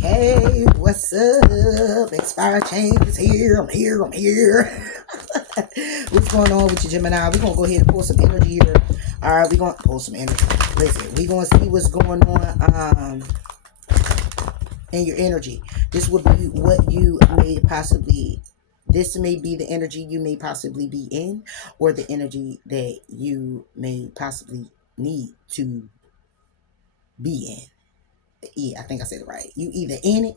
Hey, what's up? Expire change is here. I'm here. What's going on with you, Gemini? We're going to go ahead and pull some energy here. All right, we're going to pull some energy. Listen, we're going to see what's going on in your energy. This would be what you may possibly... This may be the energy you may possibly be in, or the energy that you may possibly need to be in. Yeah, I think I said it right. You either in it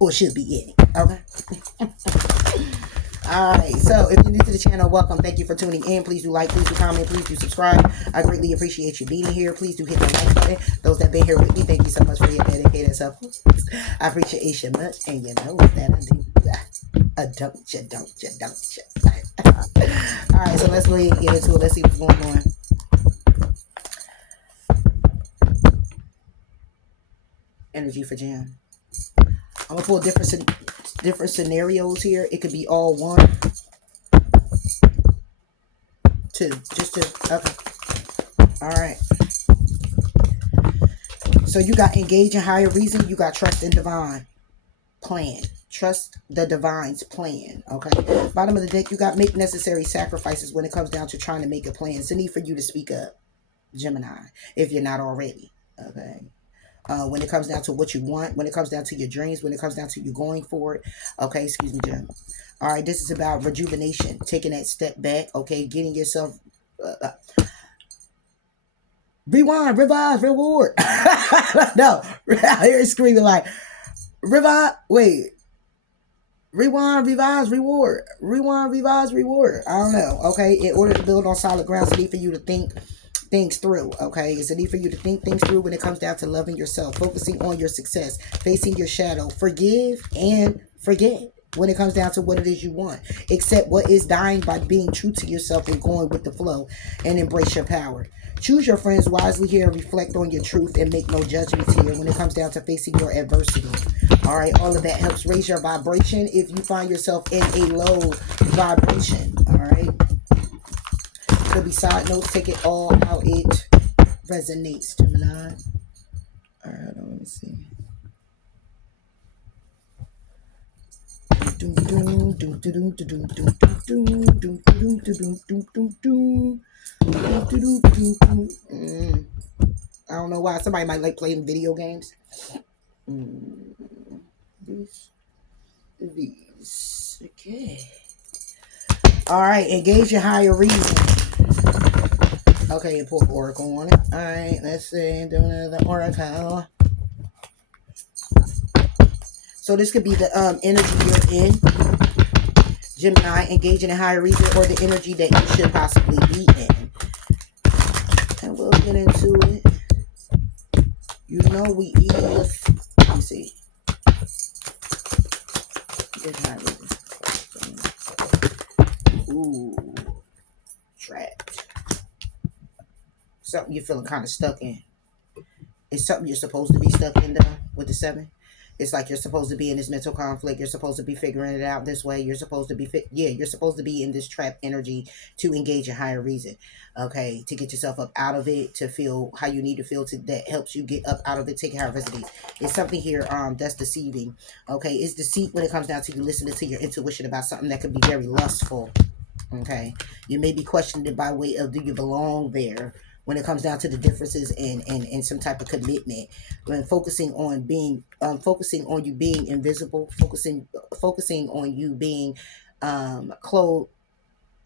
or should be in it. Okay. Alright, so if you're new to the channel, welcome. Thank you for tuning in. Please do like, please do comment, please do subscribe. I greatly appreciate you being here. Please do hit the like button. Those that been here with me, thank you so much for your dedicated support. I appreciate you much, and you know that I do. Don't you. Alright, so let's go ahead and get into it. Let's see what's going on. Energy for Jam. I'm gonna pull different scenarios here. It could be all one, two, just two. Okay. All right. So you got engage in higher reason. You got trust in divine plan. Trust the divine's plan. Okay. Bottom of the deck, you got make necessary sacrifices when it comes down to trying to make a plan. It's a need for you to speak up, Gemini, if you're not already. Okay. When it comes down to what you want, when it comes down to your dreams, when it comes down to you going for it. Okay, excuse me, Jim. All right, this is about rejuvenation, taking that step back, okay, getting yourself... rewind, revise, reward. No, I hear it screaming like, revive, wait. Rewind, revise, reward. Rewind, revise, reward. I don't know, okay? In order to build on solid ground, it's a need for you to think things through, okay? It's a need for you to think things through when it comes down to loving yourself, focusing on your success, facing your shadow, forgive and forget when it comes down to what it is you want. Accept what is dying by being true to yourself and going with the flow, and embrace your power. Choose your friends wisely here, reflect on your truth, and make no judgments here when it comes down to facing your adversity. All right, all of that helps raise your vibration if you find yourself in a low vibration. All right. Could be side notes. Take it all how it resonates, Gemini. All right, let me see. I don't know why. Somebody might like playing video games. These. Okay. All right, engage your higher reason. Okay, and pull Oracle on it. All right, let's see. Do another Oracle. So this could be the energy you're in, Gemini, engaging in higher reason, or the energy that you should possibly be in. And we'll get into it. You know we is. Let me see. Ooh, trapped. Something you're feeling kind of stuck in. It's something you're supposed to be stuck in, though, with the 7. It's like you're supposed to be in this mental conflict. You're supposed to be figuring it out this way. You're supposed to be you're supposed to be in this trap energy to engage in higher reason. Okay, to get yourself up out of it, to feel how you need to feel, that helps you get up out of it, take higher residence. It's something here that's deceiving. Okay, it's deceit when it comes down to you listening to your intuition about something that could be very lustful. Okay, you may be questioning it by way of, do you belong there? When it comes down to the differences in some type of commitment, when focusing on you being invisible, focusing on you being closed.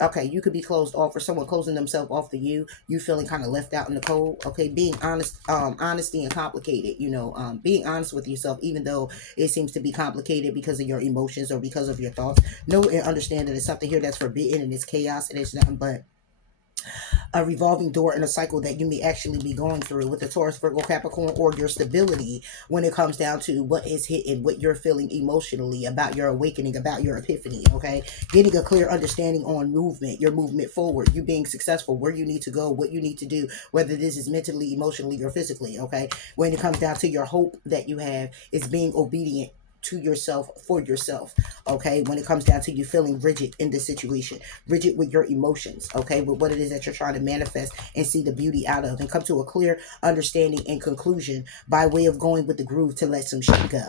Okay, you could be closed off, or someone closing themselves off to you. You feeling kind of left out in the cold. Okay, being honest, honesty and complicated. You know, being honest with yourself, even though it seems to be complicated because of your emotions or because of your thoughts. Know and understand that it's something here that's forbidden and it's chaos, and it's nothing but a revolving door in a cycle that you may actually be going through with the Taurus, Virgo, Capricorn, or your stability when it comes down to what is hitting, what you're feeling emotionally about your awakening, about your epiphany. Okay, getting a clear understanding on movement, your movement forward, you being successful, where you need to go, what you need to do, whether this is mentally, emotionally, or physically. Okay, when it comes down to your hope that you have is being obedient to yourself for yourself. Okay, when it comes down to you feeling rigid in this situation, rigid with your emotions, okay, with what it is that you're trying to manifest and see the beauty out of, and come to a clear understanding and conclusion by way of going with the groove to let some shit go.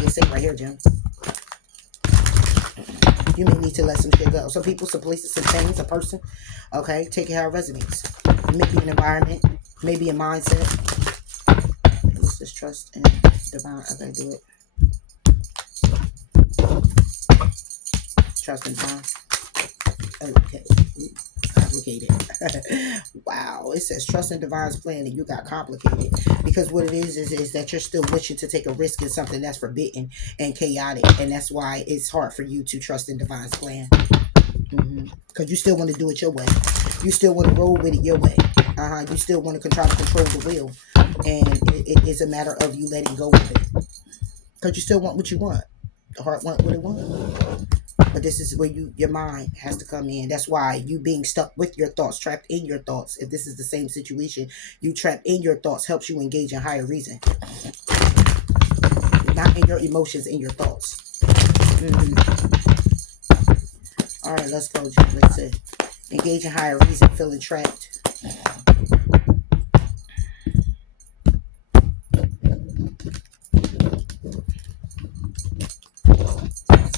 You say right here, Jim. You may need to let some shit go. Some people, some places, some things, a person. Okay, take it how it resonates. Maybe an environment, maybe a mindset. Let's just trust and divine. I gotta do it. Trust and divine. Okay. Complicated. Wow. It says trust in divine's plan, and you got complicated. Because what it is that you're still wishing to take a risk in something that's forbidden and chaotic. And that's why it's hard for you to trust in divine's plan. Because you still want to do it your way. You still want to roll with it your way. You still want to try to control the wheel. And it is a matter of you letting go of it. Because you still want what you want. The heart want what it wants. But this is where your mind has to come in. That's why you being stuck with your thoughts, trapped in your thoughts. If this is the same situation, you trapped in your thoughts helps you engage in higher reason. Not in your emotions, in your thoughts. All right, let's go. Let's see. Engage in higher reason, feeling trapped.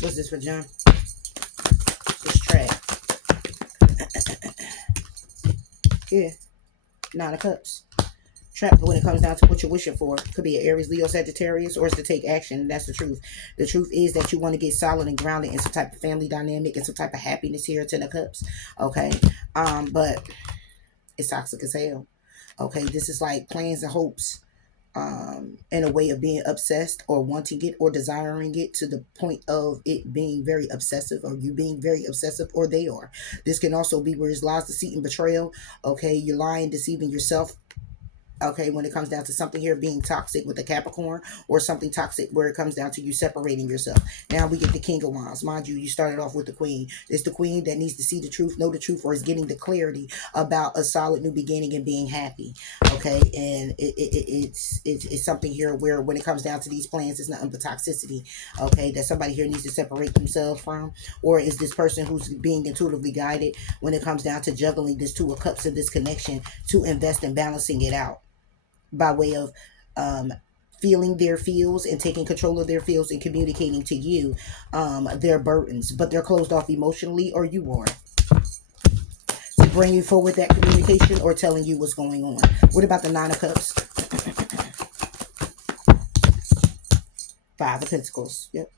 What's this for, John? It's trapped. Yeah. 9 of Cups. Trapped when it comes down to what you're wishing for. Could be an Aries, Leo, Sagittarius, or it's to take action. That's the truth. The truth is that you want to get solid and grounded in some type of family dynamic and some type of happiness here at 10 of Cups. Okay. But it's toxic as hell. Okay. This is like plans and hopes. In a way of being obsessed or wanting it or desiring it to the point of it being very obsessive, or you being very obsessive, or they are. This can also be where it's lies, deceit, and betrayal. Okay, you're lying, deceiving yourself. Okay, when it comes down to something here being toxic with the Capricorn, or something toxic where it comes down to you separating yourself. Now we get the King of Wands. Mind you, you started off with the Queen. It's the Queen that needs to see the truth, know the truth, or is getting the clarity about a solid new beginning and being happy. Okay, and it's something here where when it comes down to these plans, it's nothing but toxicity. Okay, that somebody here needs to separate themselves from, or is this person who's being intuitively guided when it comes down to juggling this 2 of Cups and this connection to invest in balancing it out. By way of feeling their feels and taking control of their feels and communicating to you their burdens, but they're closed off emotionally, or you are. To bring you forward that communication or telling you what's going on. What about the 9 of Cups? 5 of Pentacles. Yep.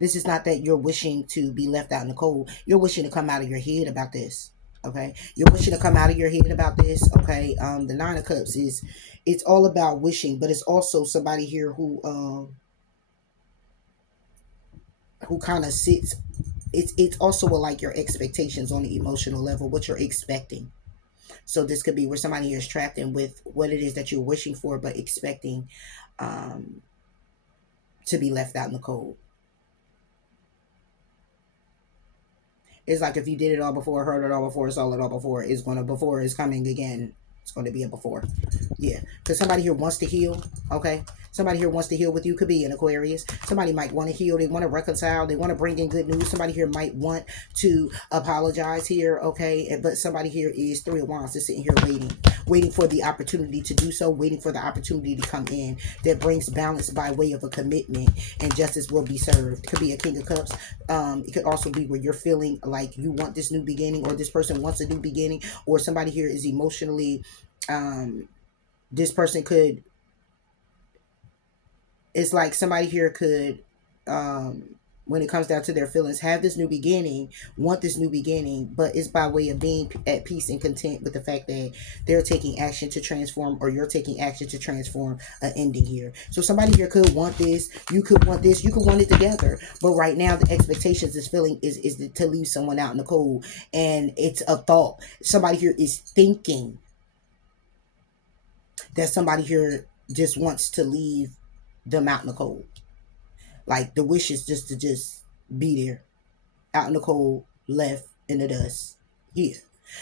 This is not that you're wishing to be left out in the cold. You're wishing to come out of your head about this. Okay, you're wishing to come out of your head about this. Okay, the 9 of Cups is, it's all about wishing, but it's also somebody here who kind of sits. It's also like your expectations on the emotional level, what you're expecting. So this could be where somebody here is trapped in with what it is that you're wishing for, but expecting to be left out in the cold. It's like if you did it all before, heard it all before, saw it all before, before is coming again. It's going to be a before. Yeah. Because somebody here wants to heal. Okay. Somebody here wants to heal with you. Could be an Aquarius. Somebody might want to heal. They want to reconcile. They want to bring in good news. Somebody here might want to apologize here. Okay. But somebody here is 3 of Wands. They're sitting here waiting for the opportunity to do so, waiting for the opportunity to come in that brings balance by way of a commitment, and justice will be served. Could be a King of Cups. It could also be where you're feeling like you want this new beginning, or this person wants a new beginning, or somebody here is emotionally, this person could, it's like somebody here could, when it comes down to their feelings, have this new beginning, want this new beginning, but it's by way of being at peace and content with the fact that they're taking action to transform, or you're taking action to transform an ending here. So somebody here could want this, you could want this, you could want it together, but right now the expectations is to leave someone out in the cold, and it's a thought. Somebody here is thinking that somebody here just wants to leave them out in the cold. Like the wish is just to be there, out in the cold, left in the dust. Yeah.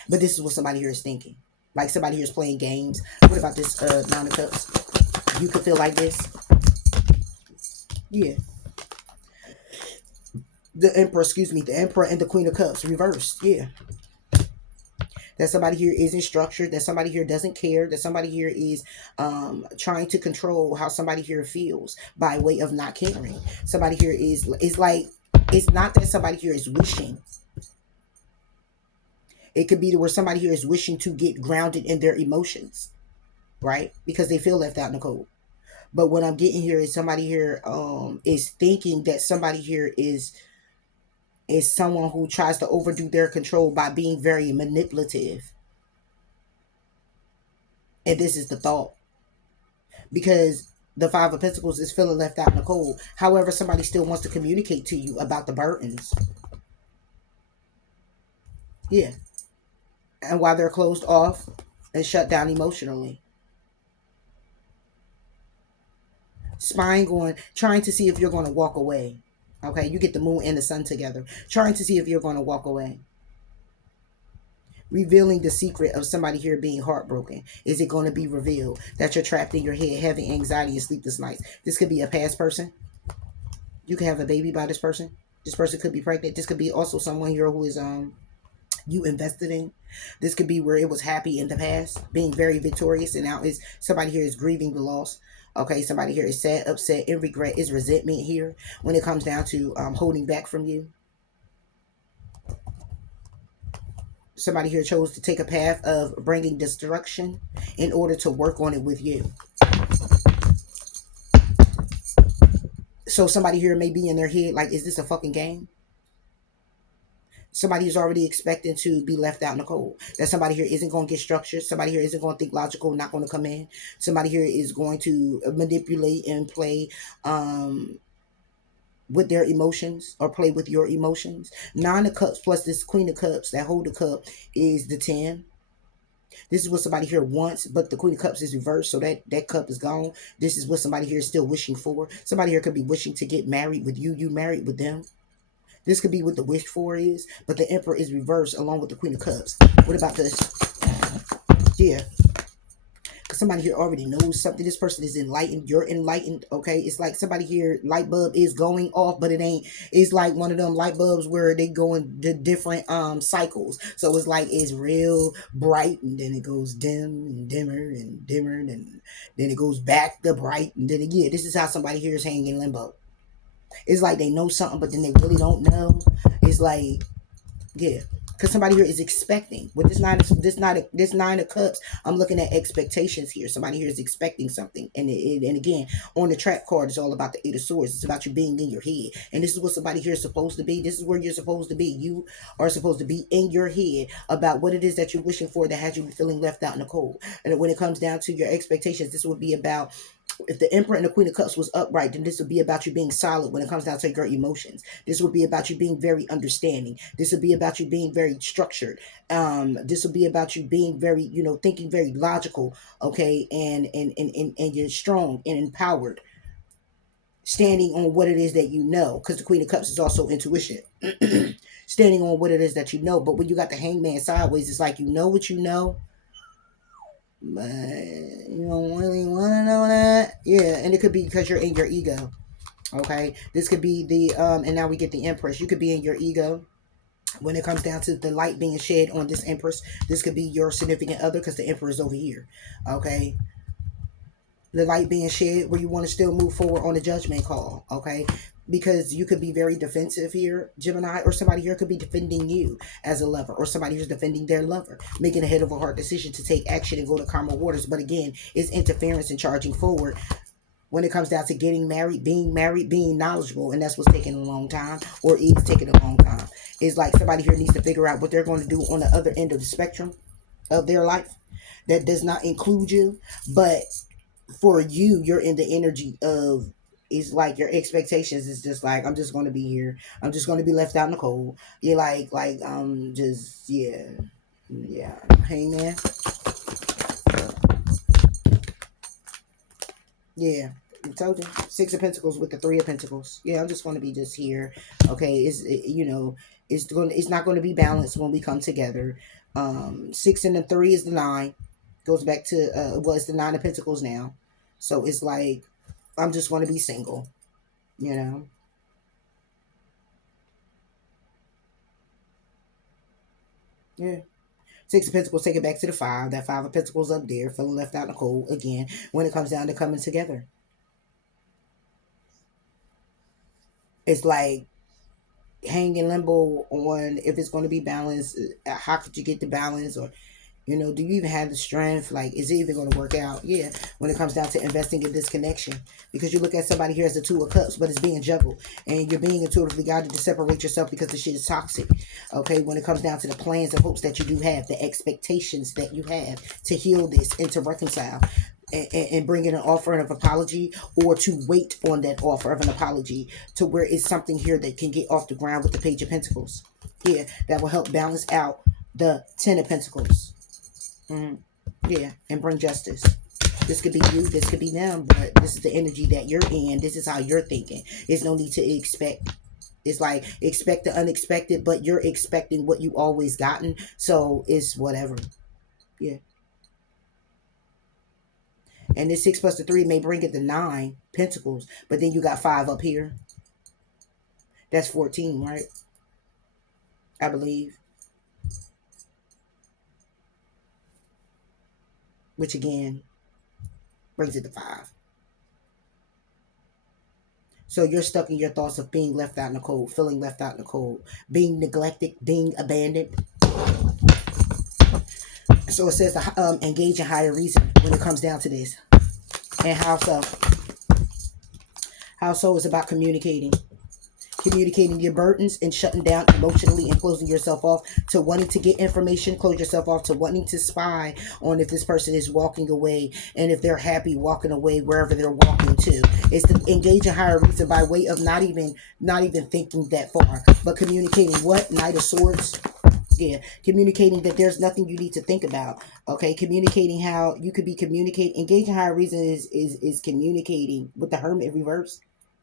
But this is what somebody here is thinking. Like somebody here is playing games. What about this 9 of Cups? You could feel like this. Yeah. The Emperor, excuse me, the Emperor and the Queen of Cups reversed. Yeah. That somebody here isn't structured, that somebody here doesn't care, that somebody here is trying to control how somebody here feels by way of not caring. Somebody here is like, it's not that somebody here is wishing. It could be where somebody here is wishing to get grounded in their emotions, right? Because they feel left out in the cold. But what I'm getting here is somebody here is thinking that somebody here is someone who tries to overdo their control by being very manipulative. And this is the thought. Because the Five of Pentacles is feeling left out in the cold. However, somebody still wants to communicate to you about the burdens. Yeah. And why they're closed off and shut down emotionally. Spying going, trying to see if you're going to walk away. Okay, you get the moon and the sun together. Trying to see if you're going to walk away. Revealing the secret of somebody here being heartbroken. Is it going to be revealed that you're trapped in your head, having anxiety and sleepless nights? This could be a past person. You could have a baby by this person. This person could be pregnant. This could be also someone here who is you invested in. This could be where it was happy in the past, being very victorious, and now is somebody here is grieving the loss. Okay, somebody here is sad, upset, and regret. Is resentment here when it comes down to holding back from you. Somebody here chose to take a path of bringing destruction in order to work on it with you. So somebody here may be in their head like, is this a fucking game? Somebody is already expecting to be left out in the cold. That somebody here isn't going to get structured. Somebody here isn't going to think logical, not going to come in. Somebody here is going to manipulate and play with their emotions or play with your emotions. Nine of Cups plus this Queen of Cups, that hold the cup, is the 10. This is what somebody here wants, but the Queen of Cups is reversed, so that cup is gone. This is what somebody here is still wishing for. Somebody here could be wishing to get married with you. You married with them. This could be what the wish for is, but the Emperor is reversed along with the Queen of Cups. What about this? Yeah. Because somebody here already knows something. This person is enlightened. You're enlightened, okay? It's like somebody here, light bulb is going off, but it ain't. It's like one of them light bulbs where they go in the different cycles. So it's like it's real bright, and then it goes dim and dimmer, and then it goes back to bright, and then again. This is how somebody here is hanging in limbo. It's like they know something, but then they really don't know. It's like, yeah, because somebody here is expecting with this nine of cups. I'm looking at expectations here. Somebody here is expecting something, and again, on the track card, it's all about the Eight of Swords. It's about you being in your head, and this is what somebody here is supposed to be. This is where you're supposed to be. You are supposed to be in your head about what it is that you're wishing for that has you feeling left out in the cold. And when it comes down to your expectations, this would be about, if the Emperor and the Queen of Cups was upright, then this would be about you being solid when it comes down to your emotions. This would be about you being very understanding. This would be about you being very structured. This would be about you being very, thinking very logical, okay, and you're strong and empowered, standing on what it is that you know, because the Queen of Cups is also intuition. Standing on what it is that you know. But when you got the Hangman sideways, it's like you know what you know, but you don't really want to know that. Yeah, and it could be because you're in your ego. Okay, this could be the and now we get the Empress. You could be in your ego when it comes down to the light being shed on this Empress. This could be your significant other, because the Emperor is over here. Okay, the light being shed where you want to still move forward on the judgment call. Okay, because you could be very defensive here, Gemini, or somebody here could be defending you as a lover, or somebody who's defending their lover, making a head of a heart decision to take action and go to calmer waters. But again, it's interference and charging forward when it comes down to getting married, being knowledgeable, and that's what's taking a long time, or is taking a long time. It's like somebody here needs to figure out what they're going to do on the other end of the spectrum of their life. That does not include you, but for you, you're in the energy of, it's like your expectations is just like, I'm just going to be here. I'm just going to be left out in the cold. You're just, yeah. Hangman. Yeah. I told you. Six of Pentacles with the Three of Pentacles. Yeah, I'm just going to be just here. Okay, it's not going to be balanced when we come together. 6 and the 3 is the 9. Goes back to it's the 9 of Pentacles now. So it's like, I'm just going to be single, you know? Yeah. Six of Pentacles, take it back to the five. That Five of Pentacles up there, feeling left out in the cold again when it comes down to coming together. It's like hanging limbo on if it's going to be balanced. How could you get the balance? Or, do you even have the strength? Like, is it even going to work out? Yeah, when it comes down to investing in this connection. Because you look at somebody here as the Two of Cups, but it's being juggled. And you're being intuitively guided to separate yourself because the shit is toxic. Okay, when it comes down to the plans and hopes that you do have, the expectations that you have to heal this and to reconcile. And bring in an offering of apology, or to wait on that offer of an apology to where it's something here that can get off the ground with the Page of Pentacles. Yeah, that will help balance out the Ten of Pentacles. Yeah, and bring justice. This could be you, this could be them, but this is the energy that you're in. This is how you're thinking. There's no need to expect. It's like expect the unexpected, but you're expecting what you always gotten. So it's whatever. Yeah. And this 6 plus the 3 may bring it to 9 pentacles, but then you got 5 up here. That's 14, right? I believe. Which again brings it to 5. So you're stuck in your thoughts of being left out in the cold, feeling left out in the cold, being neglected, being abandoned. So it says to engage in higher reason when it comes down to this. And how so? How so is about communicating. Communicating your burdens and shutting down emotionally and closing yourself off to wanting to get information, close yourself off to wanting to spy on if this person is walking away and if they're happy walking away wherever they're walking to. It's to engage in higher reason by way of not even thinking that far, but communicating what? Knight of Swords. Yeah, communicating that there's nothing you need to think about. Okay, communicating how you could be communicating. Engaging higher reason is communicating with the Hermit in reverse.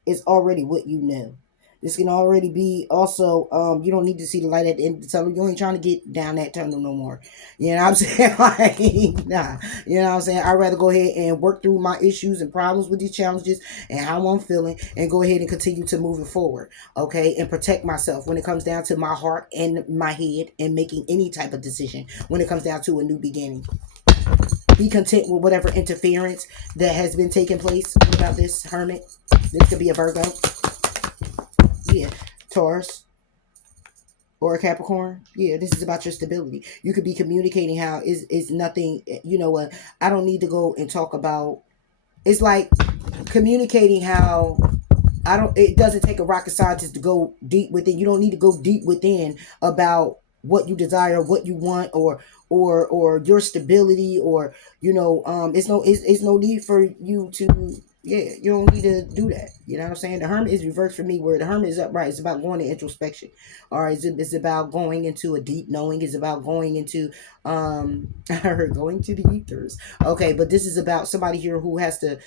It's already what you know. This can already be also, you don't need to see the light at the end of the tunnel. You ain't trying to get down that tunnel no more. You know what I'm saying? Like, nah. You know what I'm saying? I'd rather go ahead and work through my issues and problems with these challenges and how I'm feeling and go ahead and continue to move it forward. Okay? And protect myself when it comes down to my heart and my head and making any type of decision when it comes down to a new beginning. Be content with whatever interference that has been taking place. What about this Hermit? This could be a Virgo. Yeah, Taurus or a Capricorn. Yeah, this is about your stability. You could be communicating how is nothing. You know what? I don't need to go and talk about. It's like communicating how I don't. It doesn't take a rocket scientist to go deep within. You don't need to go deep within about what you desire, what you want, or your stability, or it's no need for you to. Yeah, you don't need to do that. You know what I'm saying? The Hermit is reversed for me, where the Hermit is upright. It's about going to introspection. All right, it's about going into a deep knowing. It's about going into I heard going to the ethers. Okay, but this is about somebody here who has to,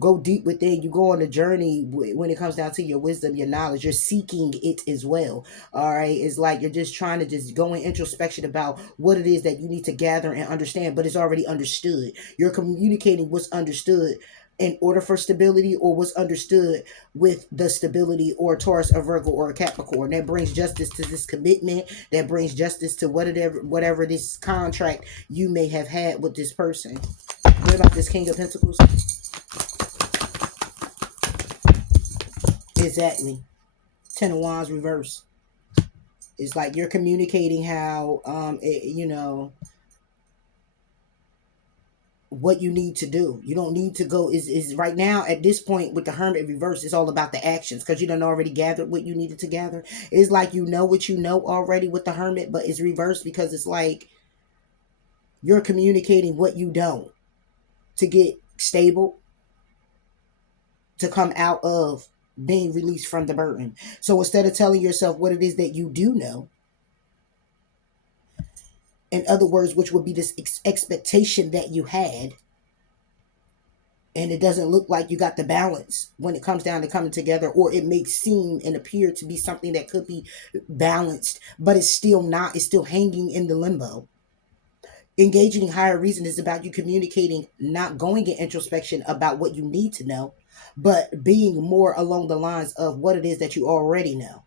go deep within. You go on a journey when it comes down to your wisdom, your knowledge. You're seeking it as well. All right, it's like you're just trying to just go in introspection about what it is that you need to gather and understand, but it's already understood. You're communicating what's understood in order for stability, or what's understood with the stability, or Taurus or Virgo or a Capricorn. That brings justice to this commitment. That brings justice to whatever this contract you may have had with this person. What about this King of Pentacles? Exactly. Ten of Wands reverse. It's like you're communicating how, what you need to do. You don't need to go is right now at this point with the Hermit in reverse. It's all about the actions because you done already gathered what you needed to gather. It's like you know what you know already with the Hermit, but it's reversed because it's like you're communicating what you don't to get stable, to come out of being released from the burden. So instead of telling yourself what it is that you do know, in other words, which would be this expectation that you had, and it doesn't look like you got the balance when it comes down to coming together, or it may seem and appear to be something that could be balanced, but it's still not. It's still hanging in the limbo. Engaging in higher reason is about you communicating, not going in introspection about what you need to know, but being more along the lines of what it is that you already know.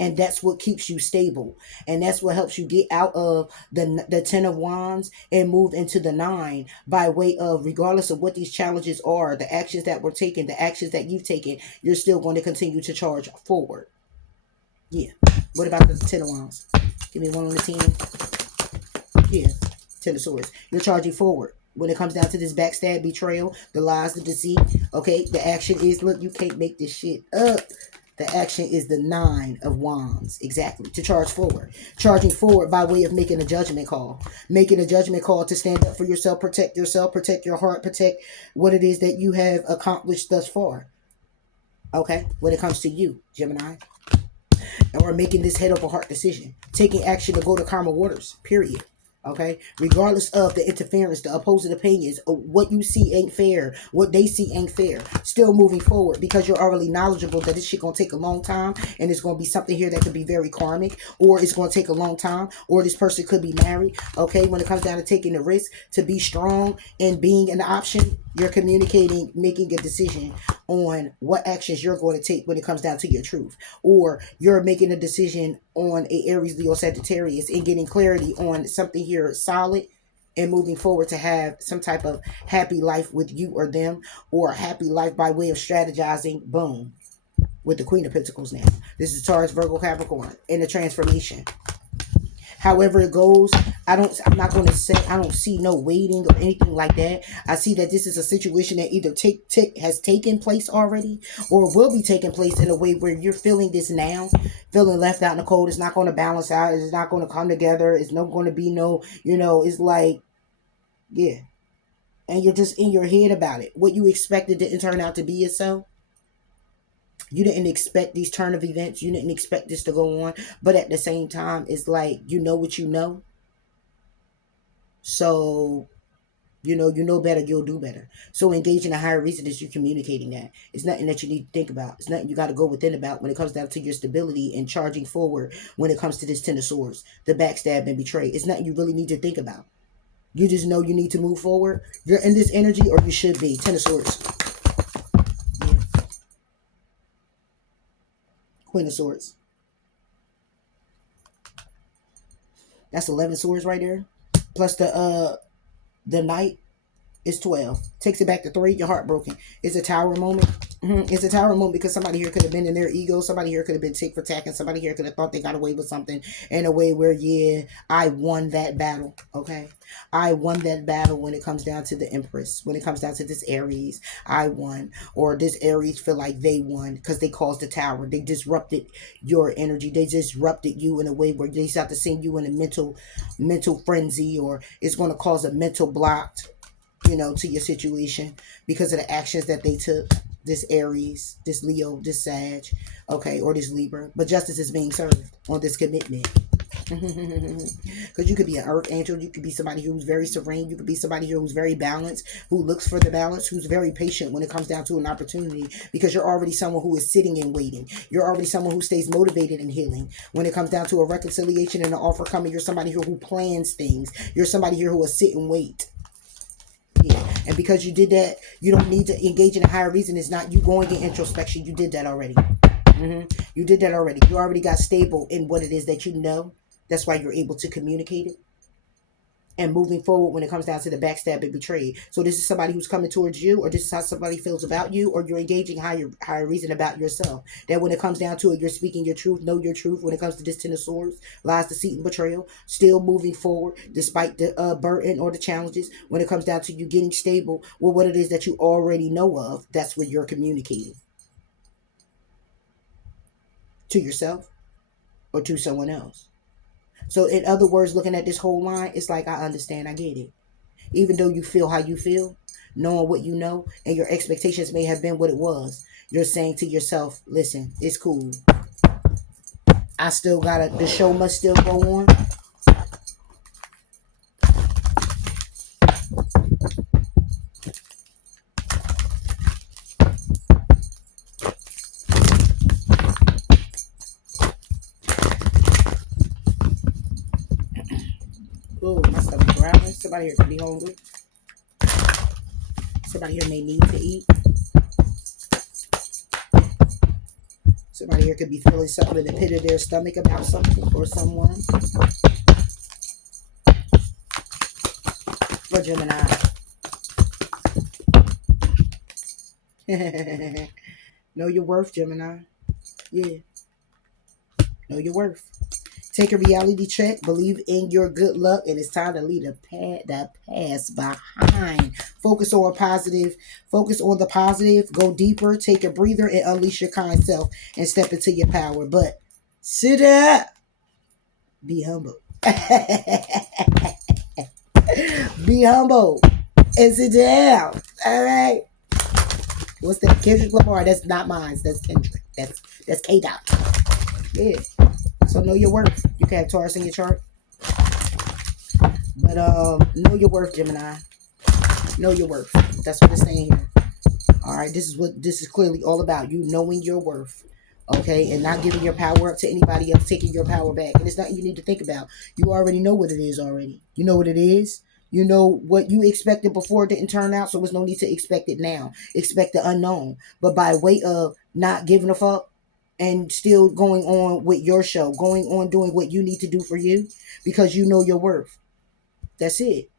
And that's what keeps you stable, and that's what helps you get out of the 10 of wands and move into the 9, by way of, regardless of what these challenges are, the actions that were taken, the actions that you've taken, you're still going to continue to charge forward. Yeah. What about the 10 of wands? Give me one on the 10. Yeah. 10 of swords. You're charging forward when it comes down to this backstab, betrayal, the lies, the deceit. Okay, the action is, look, you can't make this shit up. The action is the 9 of wands. Exactly. To charge forward. Charging forward by way of making a judgment call. Making a judgment call to stand up for yourself, protect your heart, protect what it is that you have accomplished thus far. Okay? When it comes to you, Gemini. Or making this head over heart decision. Taking action to go to karma waters. Period. Okay, regardless of the interference, the opposing opinions, what you see ain't fair, what they see ain't fair. Still moving forward because you're already knowledgeable that this shit gonna take a long time, and it's gonna be something here that could be very karmic, or it's gonna take a long time, or this person could be married. Okay, when it comes down to taking the risk to be strong and being an option, you're communicating, making a decision on what actions you're going to take when it comes down to your truth, or you're making a decision on a Aries, Leo, Sagittarius, and getting clarity on something here solid and moving forward to have some type of happy life with you or them, or a happy life by way of strategizing. Boom. With the Queen of Pentacles now. This is Taurus, Virgo, Capricorn in the transformation. However it goes, I'm not going to say I don't see no waiting or anything like that. I see that this is a situation that either has taken place already, or will be taking place in a way where you're feeling this now, feeling left out in the cold. It's not going to balance out. It's not going to come together. It's not going to be no, it's like, yeah. And you're just in your head about it. What you expected didn't turn out to be so. You didn't expect these turn of events. You didn't expect this to go on. But at the same time, it's like, you know what you know. So, you know better, you'll do better. So engaging a higher reason is you communicating that. It's nothing that you need to think about. It's nothing you got to go within about when it comes down to your stability and charging forward when it comes to this 10 of swords, the backstab and betray. It's nothing you really need to think about. You just know you need to move forward. You're in this energy, or you should be. 10 of swords. Yeah. Queen of swords. That's 11 swords right there. Plus the knight is 12. Takes it back to 3. You're heartbroken. It's a tower moment. It's a tower moment because somebody here could have been in their ego. Somebody here could have been tick for tack, and somebody here could have thought they got away with something in a way where, yeah, I won that battle. Okay, I won that battle when it comes down to the Empress. When it comes down to this Aries, I won, or this Aries feel like they won because they caused the tower. They disrupted your energy. They disrupted you in a way where they start to send you in a mental frenzy, or it's going to cause a mental block, to your situation because of the actions that they took. This Aries, this Leo, this Sag, okay, or this Libra. But justice is being served on this commitment. Because you could be an earth angel. You could be somebody who's very serene. You could be somebody here who's very balanced, who looks for the balance, who's very patient when it comes down to an opportunity, because you're already someone who is sitting and waiting. You're already someone who stays motivated and healing. When it comes down to a reconciliation and an offer coming, you're somebody here who plans things. You're somebody here who will sit and wait. Yeah. And because you did that, you don't need to engage in a higher reason. It's not you going in introspection. You did that already. You did that already. You already got stable in what it is that you know. That's why you're able to communicate it. And moving forward when it comes down to the backstab and betrayed. So this is somebody who's coming towards you, or this is how somebody feels about you, or you're engaging higher reason about yourself. That when it comes down to it, you're speaking your truth, know your truth when it comes to this 10 of swords, lies, deceit, and betrayal. Still moving forward despite the burden or the challenges. When it comes down to you getting stable with what it is that you already know of, that's what you're communicating. To yourself or to someone else. So in other words, looking at this whole line, it's like, I understand, I get it. Even though you feel how you feel, knowing what you know, and your expectations may have been what it was, you're saying to yourself, listen, it's cool. I still the show must still go on. Somebody here could be hungry. Somebody here may need to eat. Somebody here could be feeling something in the pit of their stomach about something or someone. For Gemini. Know your worth, Gemini. Yeah. Know your worth. Take a reality check. Believe in your good luck. And it's time to leave the past behind. Focus on positive. Focus on the positive. Go deeper. Take a breather and unleash your kind self. And step into your power. But sit up. Be humble. Be humble. And sit down. All right. What's that? Kendrick Lamar. That's not mine. That's Kendrick. That's K-Dot. Yeah. So know your worth. You can have Taurus in your chart. But know your worth, Gemini. Know your worth. That's what it's saying here. Alright, this is what this is clearly all about. You knowing your worth. Okay, and not giving your power up to anybody else, taking your power back. And it's nothing you need to think about. You already know what it is already. You know what it is. You know what you expected before it didn't turn out, so there's no need to expect it now. Expect the unknown. But by way of not giving a fuck and still going on with your show, going on doing what you need to do for you because you know your worth. That's it.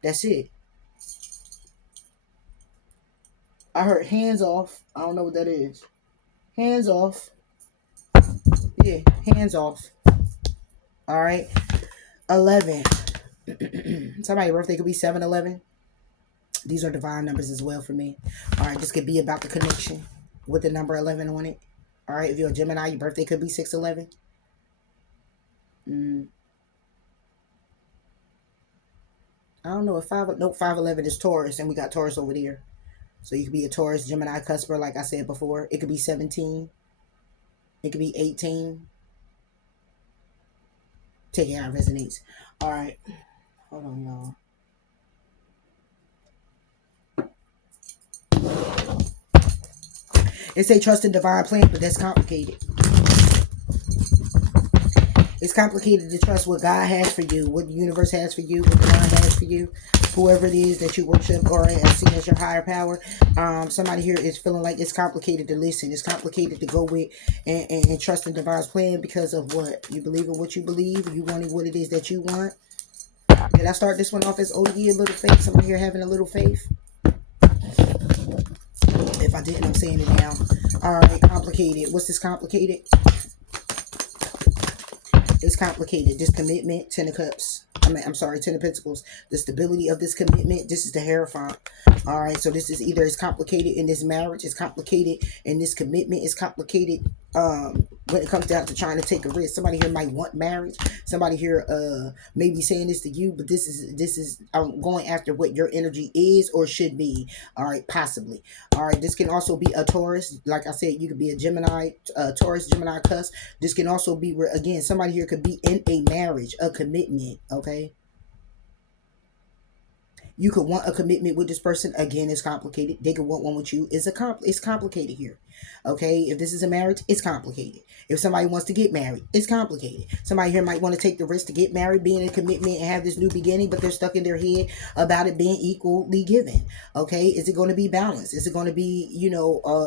That's it. I heard hands off. I don't know what that is. Hands off. Yeah, hands off. All right. 11. Somebody's birthday could be 7-11. These are divine numbers as well for me. All right, this could be about the connection with the number 11 on it. All right, if you're a Gemini, your birthday could be 6-11. I don't know if 5-11 is Taurus, and we got Taurus over there. So you could be a Taurus, Gemini, cusper, like I said before. It could be 17. It could be 18. Take it how it resonates. All right. Hold on, y'all. It say trust in divine plan, but that's complicated. It's complicated to trust what God has for you, what the universe has for you, what the divine has for you, whoever it is that you worship or see as your higher power. Somebody here is feeling like it's complicated to listen. It's complicated to go with and trust in divine's plan because of what? You believe in what you believe. You wanting what it is that you want. Did I start this one off as, oh yeah, a little faith? Somebody here having a little faith? If I didn't, I'm saying it now. All right, complicated. What's this complicated? It's complicated. This commitment, 10 of Cups. I'm sorry, 10 of Pentacles. The stability of this commitment. This is the Hierophant. All right, so this is either it's complicated in this marriage, it's complicated in this commitment, it's complicated when it comes down to trying to take a risk. Somebody here might want marriage. Somebody here may be saying this to you, but this is going after what your energy is or should be. All right, possibly. All right, this can also be a Taurus. Like I said, you could be a Gemini, Taurus, Gemini, cusp. This can also be where, again, somebody here could be in a marriage, a commitment, okay? You could want a commitment with this person. Again, it's complicated. They could want one with you. It's complicated here. Okay, if this is a marriage, it's complicated. If somebody wants to get married, it's complicated. Somebody here might want to take the risk to get married, be in a commitment, and have this new beginning, but they're stuck in their head about it being equally given. Okay, is it going to be balanced? Is it going to be,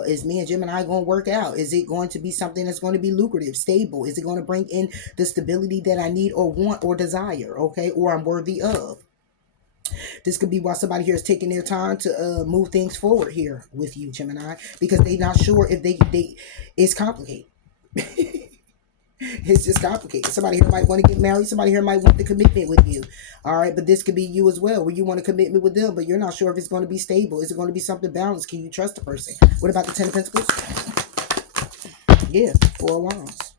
is me and Gemini going to work out? Is it going to be something that's going to be lucrative, stable? Is it going to bring in the stability that I need or want or desire? Okay, or I'm worthy of? This could be why somebody here is taking their time to move things forward here with you, Gemini, because they're not sure if they it's complicated. It's just complicated. Somebody here might want to get married. Somebody here might want the commitment with you. All right, but this could be you as well, where you want a commitment with them, but you're not sure if it's going to be stable. Is it going to be something balanced? Can you trust the person? What about the 10 of Pentacles? Yeah, 4 of Wands.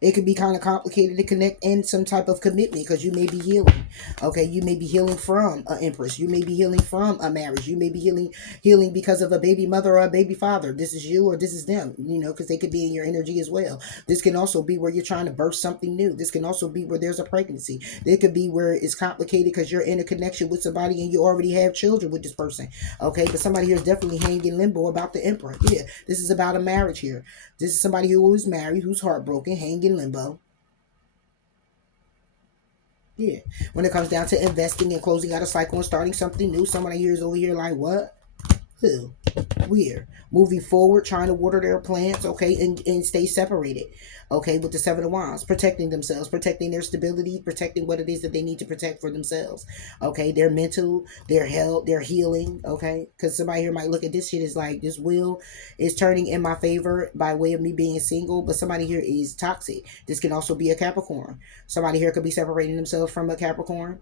It could be kind of complicated to connect in some type of commitment because you may be healing. Okay, you may be healing from an empress. You may be healing from a marriage. You may be healing because of a baby mother or a baby father. This is you or this is them, because they could be in your energy as well. This can also be where you're trying to birth something new. This can also be where there's a pregnancy. It could be where it's complicated because you're in a connection with somebody and you already have children with this person. Okay, but somebody here is definitely hanging limbo about the emperor. Yeah, this is about a marriage here. This is somebody who is married, who's heartbroken, hanging limbo. Yeah. When it comes down to investing and closing out a cycle and starting something new, someone here is over here like, what? Who? Weird. Moving forward, trying to water their plants, okay, and stay separated, okay, with the Seven of Wands, protecting themselves, protecting their stability, protecting what it is that they need to protect for themselves, okay, their mental, their health, their healing, okay, because somebody here might look at this shit as like, this wheel is turning in my favor by way of me being single, but somebody here is toxic. This can also be a Capricorn. Somebody here could be separating themselves from a Capricorn.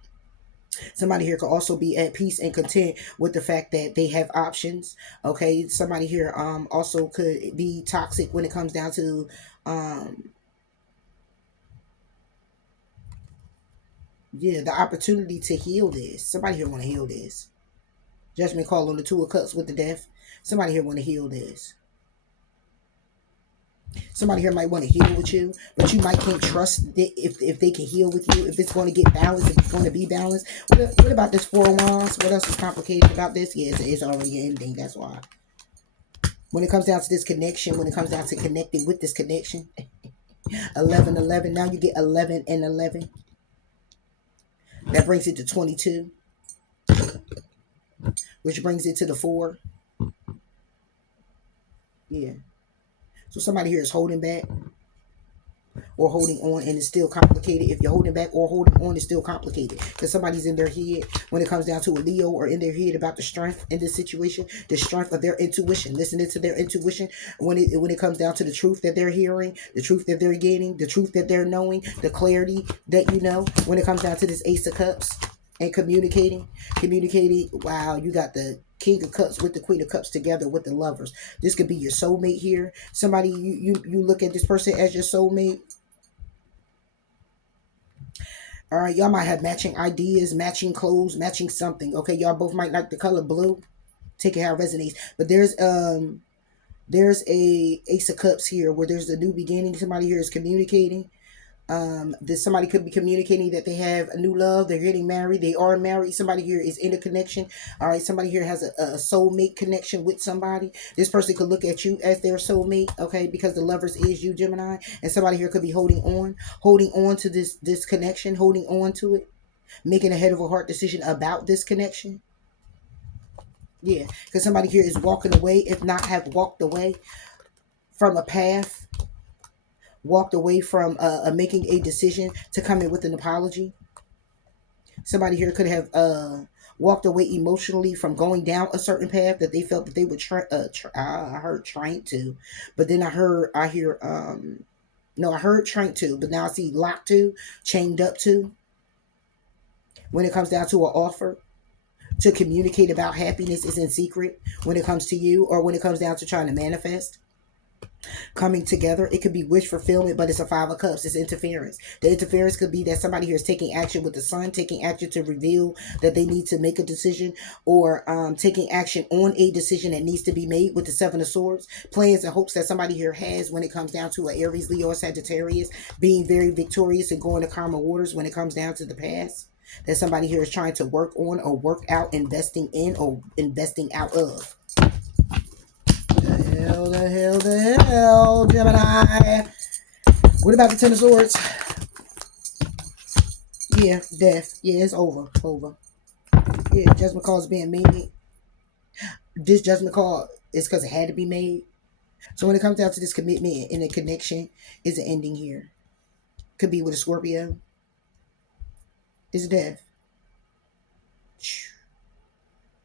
Somebody here could also be at peace and content with the fact that they have options. Okay, somebody here also could be toxic when it comes down to yeah, the opportunity to heal this. Somebody here want to heal this. Judgment call on the Two of Cups with the Death. Somebody here want to heal this. Somebody here might want to heal with you, but you might can't trust that if they can heal with you, if it's going to get balanced, if it's going to be balanced. What about this Four of Wands? What else is complicated about this? Yeah, it's already ending. That's why. When it comes down to this connection, when it comes down to connecting with this connection, 11, 11. Now you get 11 and 11. That brings it to 22, which brings it to the 4. Yeah. So somebody here is holding back or holding on, and it's still complicated. If you're holding back or holding on, it's still complicated because somebody's in their head when it comes down to a Leo, or in their head about the strength in this situation, the strength of their intuition, listening to their intuition when it comes down to the truth that they're hearing, the truth that they're getting, the truth that they're knowing, the clarity that you know. When it comes down to this Ace of Cups and communicating. Wow, you got the King of Cups with the Queen of Cups together with the Lovers. This could be your soulmate here. Somebody you look at this person as your soulmate. All right, y'all might have matching ideas, matching clothes, matching something. Okay, y'all both might like the color blue. Take it how it resonates. But there's a Ace of Cups here where there's a new beginning. Somebody here is communicating. This somebody could be communicating that they have a new love, they're getting married, they are married. Somebody here is in a connection. All right, somebody here has a soulmate connection with somebody. This person could look at you as their soulmate, okay, because the Lovers is you, Gemini, and somebody here could be holding on to this connection, holding on to it, making a head of a heart decision about this connection. Yeah, because somebody here is walking away, if not have walked away from a path, walked away from making a decision to come in with an apology. Somebody here could have walked away emotionally from going down a certain path that they felt that they would I heard trying to, but then I hear no, I heard trying to, but now I see locked to, chained up to. When it comes down to an offer to communicate about happiness is in secret when it comes to you, or when it comes down to trying to manifest coming together. It could be wish fulfillment, but it's a Five of Cups. It's interference. The interference could be that somebody here is taking action with the Sun, taking action to reveal that they need to make a decision, or taking action on a decision that needs to be made with the Seven of Swords. Plans and hopes that somebody here has when it comes down to an Aries, Leo, or Sagittarius, being very victorious and going to karma waters when it comes down to the past. That somebody here is trying to work on or work out, investing in or investing out of. The hell, Gemini. What about the Ten of Swords? Yeah, death. Yeah, it's over. Yeah, judgment call is being made. This judgment call is because it had to be made. So when it comes down to this commitment and the connection, is an ending here. Could be with a Scorpio. It's death.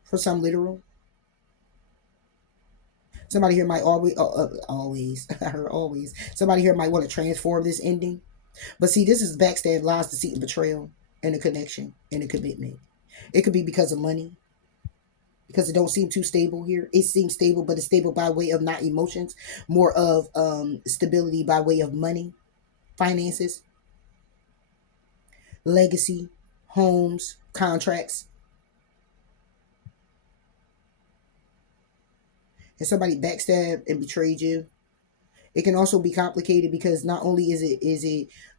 For some literal. Somebody here might always, I heard always. Somebody here might want to transform this ending. But see, this is backstab, lies, deceit, and betrayal, and a connection, and a commitment. It could be because of money, because it don't seem too stable here. It seems stable, but it's stable by way of not emotions, more of stability by way of money, finances, legacy, homes, contracts. And somebody backstabbed and betrayed you. It can also be complicated because not only is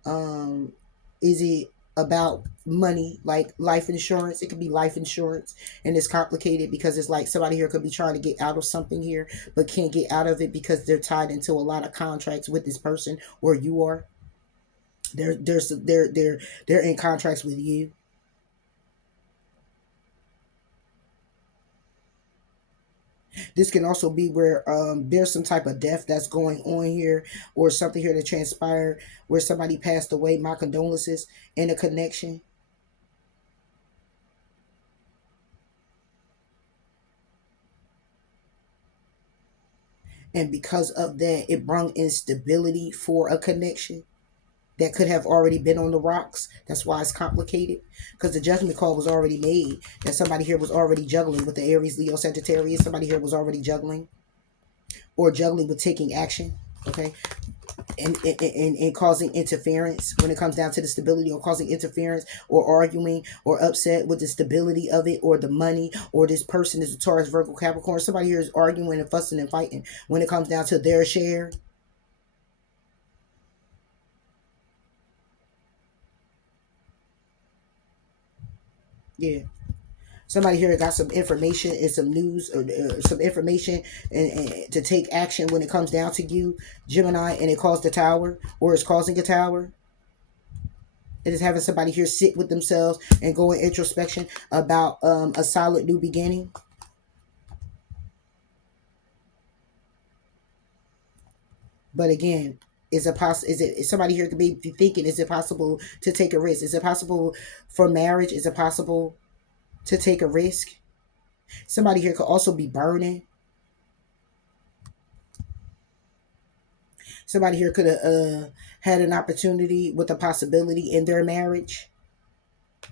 it about money, like life insurance. It could be life insurance, and it's complicated because it's like somebody here could be trying to get out of something here but can't get out of it because they're tied into a lot of contracts with this person, or you are. They're in contracts with you. This can also be where there's some type of death that's going on here, or something here that transpired where somebody passed away. My condolences. In a connection. And because of that, it brought instability for a connection that could have already been on the rocks. That's why it's complicated, because the judgment call was already made, that somebody here was already juggling with the Aries, Leo, Sagittarius. Somebody here was already juggling, or juggling with taking action. Okay. And causing interference when it comes down to the stability, or causing interference or arguing or upset with the stability of it, or the money, or this person is a Taurus, Virgo, Capricorn. Somebody here is arguing and fussing and fighting when it comes down to their share. Yeah. Somebody here got some information and some news, or some information, and to take action when it comes down to you, Gemini, and it caused the tower, or it's causing a tower. It is having somebody here sit with themselves and go in introspection about a solid new beginning. But again, is somebody here could be thinking, is it possible to take a risk? Is it possible for marriage? Is it possible to take a risk? Somebody here could also be burning. Somebody here could have had an opportunity with a possibility in their marriage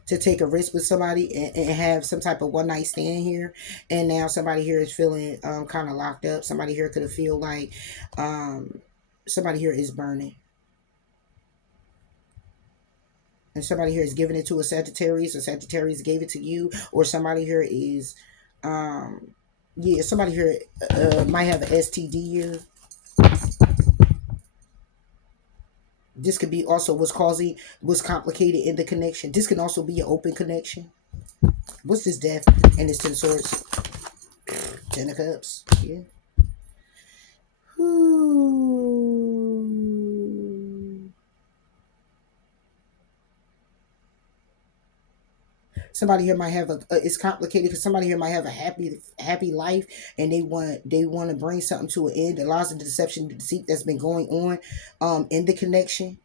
to take a risk with somebody, and have some type of one night stand here, and now somebody here is feeling kind of locked up. Somebody here could have feel like somebody here is burning, and somebody here is giving it to a Sagittarius, or Sagittarius gave it to you, or somebody here is yeah, somebody here might have an STD here. This could be also what's complicated in the connection. This can also be an open connection. What's this death and this Ten of Swords? Ten of Cups. Yeah. Somebody here might have it's complicated, because somebody here might have a happy life, and they want to bring something to an end. The lies of the deception, the deceit that's been going on in the connection,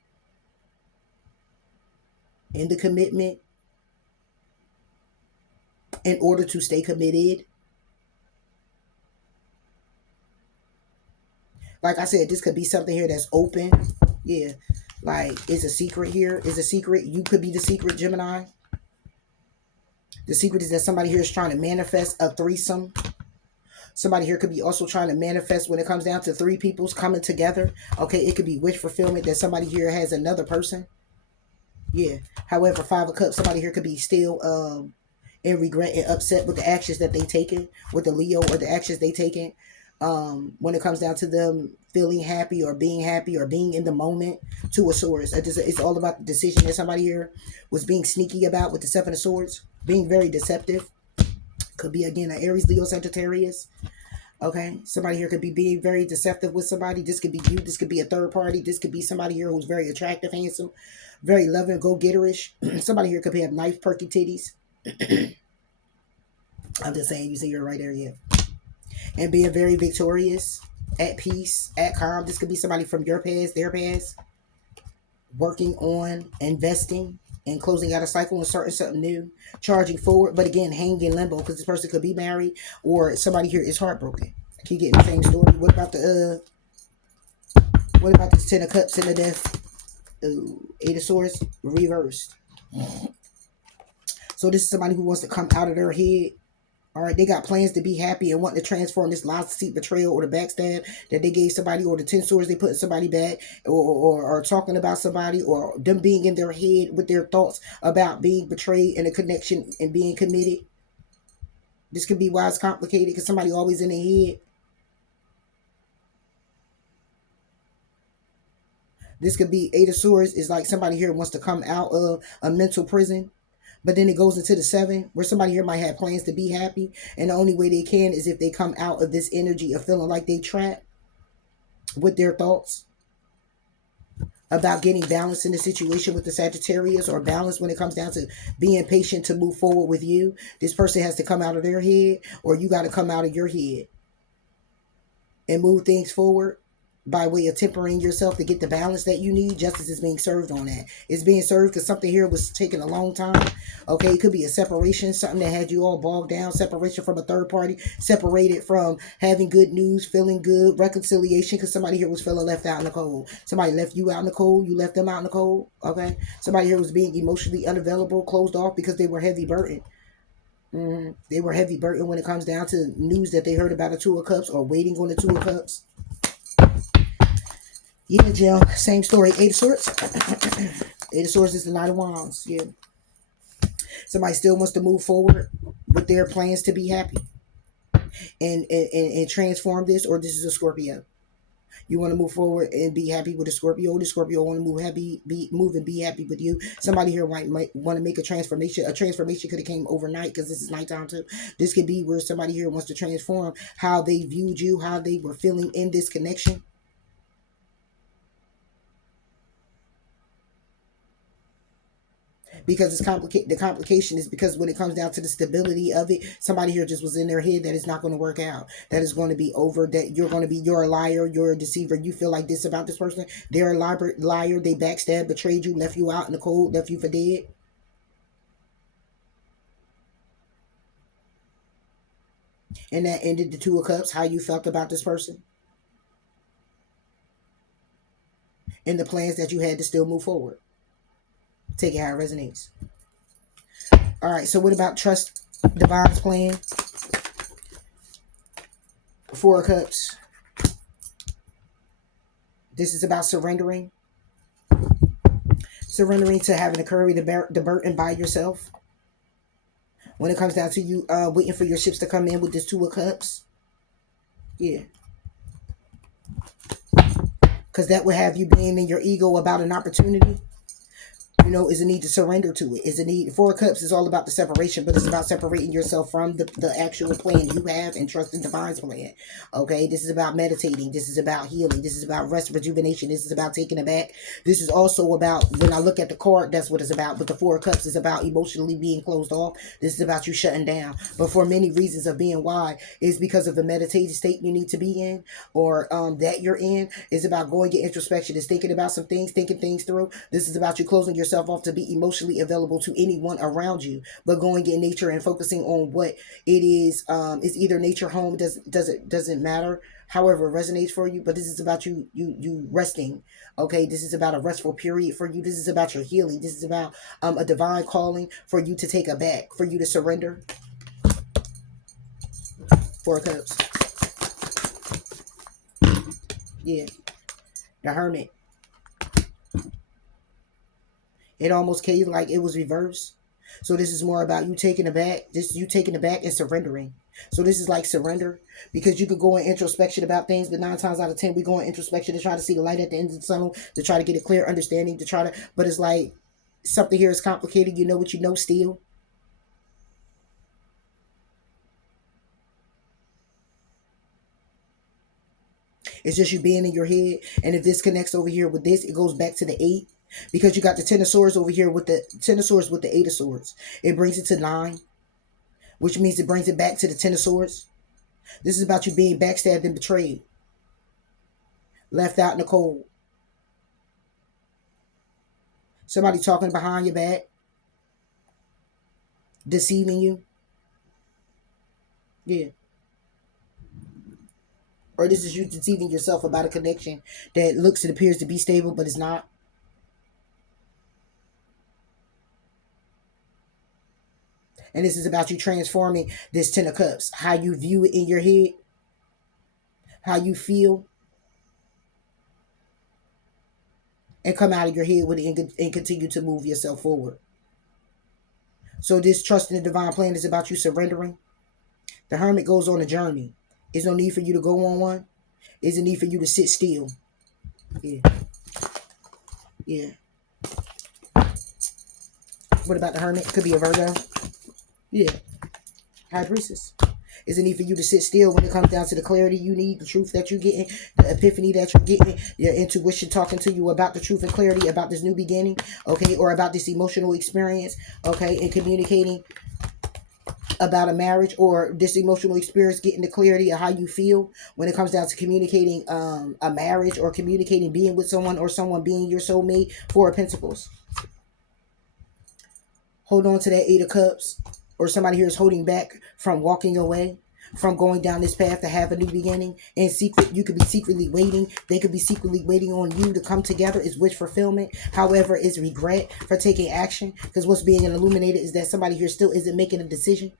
in the commitment, in order to stay committed. Like I said, this could be something here that's open. Yeah. Like, is a secret here. Is a secret. You could be the secret, Gemini. The secret is that somebody here is trying to manifest a threesome. Somebody here could be also trying to manifest when it comes down to three people's coming together. Okay, it could be wish fulfillment that somebody here has another person. Yeah. However, Five of Cups, somebody here could be still in regret and upset with the actions that they taken with the Leo, or the actions they taken when it comes down to them feeling happy or being in the moment. Two of Swords. It's all about the decision that somebody here was being sneaky about with the Seven of Swords, being very deceptive. Could be again an Aries, Leo, Sagittarius. Okay, somebody here could be being very deceptive with somebody. This could be you. This could be a third party. This could be somebody here who's very attractive, handsome, very loving, go-getterish. Somebody here could have nice, perky titties. I'm just saying, you see, you're right there, yeah. And being very victorious, at peace, at calm. This could be somebody from your past, their past, working on investing and closing out a cycle and starting something new, charging forward, but again, hanging in limbo, because this person could be married, or somebody here is heartbroken. I keep getting the same story. What about the Ten of Cups and the Death? Eight of Swords reversed. So this is somebody who wants to come out of their head. All right, they got plans to be happy and want to transform this lies, deceit, betrayal, or the backstab that they gave somebody, or the 10 swords they put in somebody back, or talking about somebody, or them being in their head with their thoughts about being betrayed in a connection and being committed. This could be why it's complicated, because somebody always in their head. This could be Eight of Swords is like somebody here wants to come out of a mental prison. But then it goes into the Seven, where somebody here might have plans to be happy, and the only way they can is if they come out of this energy of feeling like they trapped with their thoughts. about getting balance in the situation with the Sagittarius, or balance when it comes down to being patient to move forward with you. This person has to come out of their head, or you got to come out of your head and move things forward by way of tempering yourself to get the balance that you need. Justice is being served on that. It's being served because something here was taking a long time. Okay, it could be a separation, something that had you all bogged down, separation from a third party, separated from having good news, feeling good, reconciliation, because somebody here was feeling left out in the cold. Somebody left you out in the cold, you left them out in the cold. Okay, somebody here was being emotionally unavailable, closed off because they were heavy burdened. They were heavy burdened when it comes down to news that they heard about a Two of Cups, or waiting on the Two of Cups. Yeah, Jill. Same story. Eight of Swords. Eight of Swords is the Knight of Wands. Yeah. Somebody still wants to move forward with their plans to be happy and transform this, or this is a Scorpio. You want to move forward and be happy with a Scorpio. The Scorpio want to move happy, move and be happy with you. Somebody here might want to make a transformation. A transformation could have came overnight because this is nighttime too. This could be where somebody here wants to transform how they viewed you, how they were feeling in this connection. Because it's complicated. The complication is because when it comes down to the stability of it, somebody here just was in their head that it's not going to work out, that it's going to be over, that you're a liar, you're a deceiver, you feel like this about this person, they're a liar, they backstabbed, betrayed you, left you out in the cold, left you for dead. And that ended the Two of Cups, how you felt about this person and the plans that you had to still move forward. Take it how it resonates. All right, so what about trust Divine's plan? Four of Cups. This is about surrendering. Surrendering to having to carry the burden by yourself. When it comes down to you waiting for your ships to come in with this Two of Cups. Yeah. Because that would have you being in your ego about an opportunity. You know, is a need to surrender to it. Is a need. Four of Cups is all about the separation, but it's about separating yourself from the actual plan you have and trusting Divine's plan. Okay, this is about meditating. This is about healing. This is about rest, rejuvenation. This is about taking it back. This is also about, when I look at the card, that's what it's about. But the Four of Cups is about emotionally being closed off. This is about you shutting down. But for many reasons of being why is because of the meditative state you need to be in, or that you're in. Is about going to introspection. Is thinking about some things, thinking things through. This is about you closing yourself off to be emotionally available to anyone around you, but going in nature and focusing on what it is either nature, home, doesn't matter, however it resonates for you. But this is about you resting. Okay, this is about a restful period for you. This is about your healing. This is about a divine calling for you to take a back, for you to surrender. Four of Cups. Yeah. The Hermit. It almost came like it was reversed. So this is more about you taking it back. You taking it back and surrendering. So this is like surrender, because you could go in introspection about things, but 9 times out of 10 we go in introspection to try to see the light at the end of the tunnel, to try to get a clear understanding, but it's like something here is complicated. You know what you know still. It's just you being in your head. And if this connects over here with this, it goes back to the 8. Because you got the Ten of Swords over here with the Ten of Swords with the 8 of Swords. It brings it to 9, which means it brings it back to the Ten of Swords. This is about you being backstabbed and betrayed. Left out in the cold. Somebody talking behind your back. Deceiving you. Yeah. Or this is you deceiving yourself about a connection that looks and appears to be stable, but it's not. And this is about you transforming this Ten of Cups. How you view it in your head. How you feel. And come out of your head with it and continue to move yourself forward. So this trust in the divine plan is about you surrendering. The Hermit goes on a journey. There's no need for you to go on one. There's a need for you to sit still. Yeah. Yeah. What about the Hermit? Could be a Virgo. Yeah. High Priestess. It's a need for you to sit still when it comes down to the clarity you need, the truth that you're getting, the epiphany that you're getting, your intuition talking to you about the truth and clarity about this new beginning, okay, or about this emotional experience, okay, and communicating about a marriage or this emotional experience, getting the clarity of how you feel when it comes down to communicating a marriage or communicating being with someone or someone being your soulmate. Four of Pentacles. Hold on to that Eight of Cups, or somebody here is holding back from walking away, from going down this path to have a new beginning. In secret, you could be secretly waiting. They could be secretly waiting on you to come together. Is wish fulfillment. However, it's regret for taking action, because what's being illuminated is that somebody here still isn't making a decision.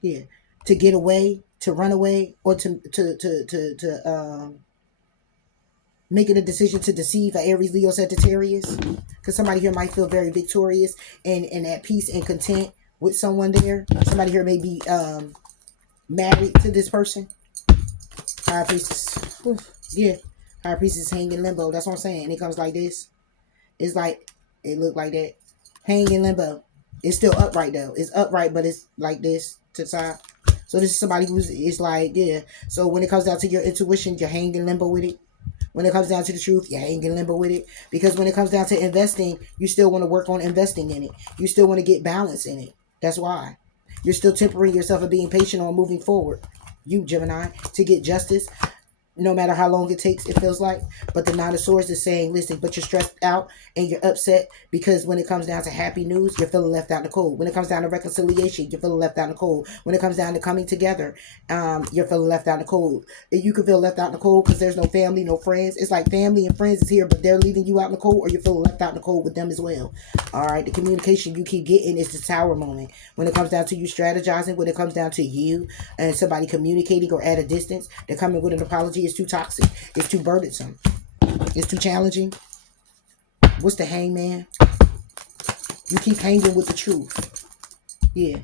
Yeah, to get away, to run away, or to making a decision to deceive a Aries, Leo, Sagittarius. Because somebody here might feel very victorious and at peace and content with someone there. Somebody here may be married to this person. High Priestess. Yeah. High Priestess hang in limbo. That's what I'm saying. And it comes like this. It's like, it look like that. Hang in limbo. It's still upright though. It's upright, but it's like this to the side. So this is somebody who's, it's like, yeah. So when it comes down to your intuition, you're hanging in limbo with it. When it comes down to the truth, you ain't in limbo with it. Because when it comes down to investing, you still want to work on investing in it. You still want to get balance in it. That's why. You're still tempering yourself and being patient on moving forward. You, Gemini, to get justice. No matter how long it takes, it feels like. But the Nine of Swords is saying, listen, but you're stressed out and you're upset because when it comes down to happy news, you're feeling left out in the cold. When it comes down to reconciliation, you're feeling left out in the cold. When it comes down to coming together, you're feeling left out in the cold. You can feel left out in the cold because there's no family, no friends. It's like family and friends is here, but they're leaving you out in the cold, or you're feeling left out in the cold with them as well. All right, the communication you keep getting is the Tower moment. When it comes down to you strategizing, when it comes down to you and somebody communicating or at a distance, they're coming with an apology. It's too toxic. It's too burdensome. It's too challenging. What's the Hangman? You keep hanging with the truth. Yeah.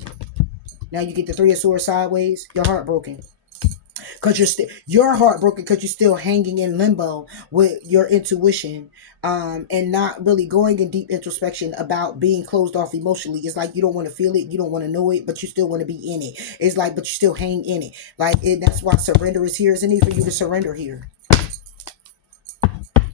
Now you get the Three of Swords sideways. You're heartbroken. Because you're heartbroken because you're still hanging in limbo with your intuition, and not really going in deep introspection about being closed off emotionally. It's like you don't want to feel it, you don't want to know it, but you still want to be in it. It's like, but you still hang in it. Like that's why surrender is here. It's a need for you to surrender here.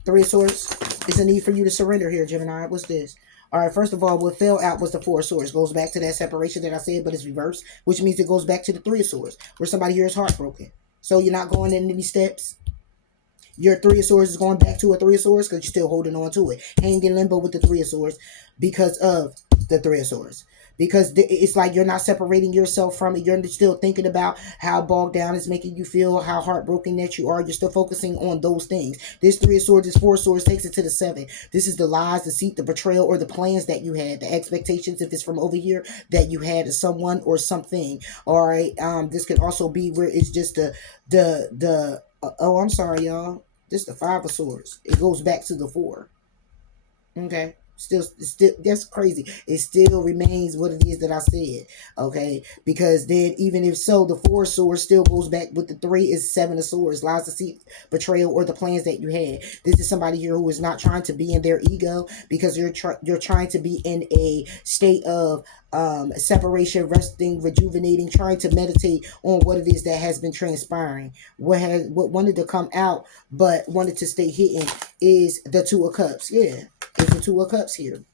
Three of Swords. It's a need for you to surrender here, Gemini. What's this? All right, first of all, what fell out was the Four of Swords. Goes back to that separation that I said, but it's reversed, which means it goes back to the Three of Swords, where somebody here is heartbroken. So you're not going in any steps. Your Three of Swords is going back to a Three of Swords because you're still holding on to it. Hanging in limbo with the Three of Swords because of the Three of Swords. Because it's like you're not separating yourself from it. You're still thinking about how bogged down it's making you feel, how heartbroken that you are. You're still focusing on those things. This Three of Swords, this Four of Swords takes it to the Seven. This is the lies, the deceit, the betrayal, or the plans that you had, the expectations, if it's from over here, that you had of someone or something. All right. This could also be where it's just oh, I'm sorry, y'all. This is the Five of Swords. It goes back to the Four. Okay. Still, that's crazy. It still remains what it is that I said. Okay. Because then, even if so, the Four of Swords still goes back with the Three is Seven of Swords. Lies, deceit, betrayal, or the plans that you had. This is somebody here who is not trying to be in their ego because you're trying to be in a state of separation, resting, rejuvenating, trying to meditate on what it is that has been transpiring. What wanted to come out but wanted to stay hidden is the Two of Cups. Yeah, it's the Two of Cups here.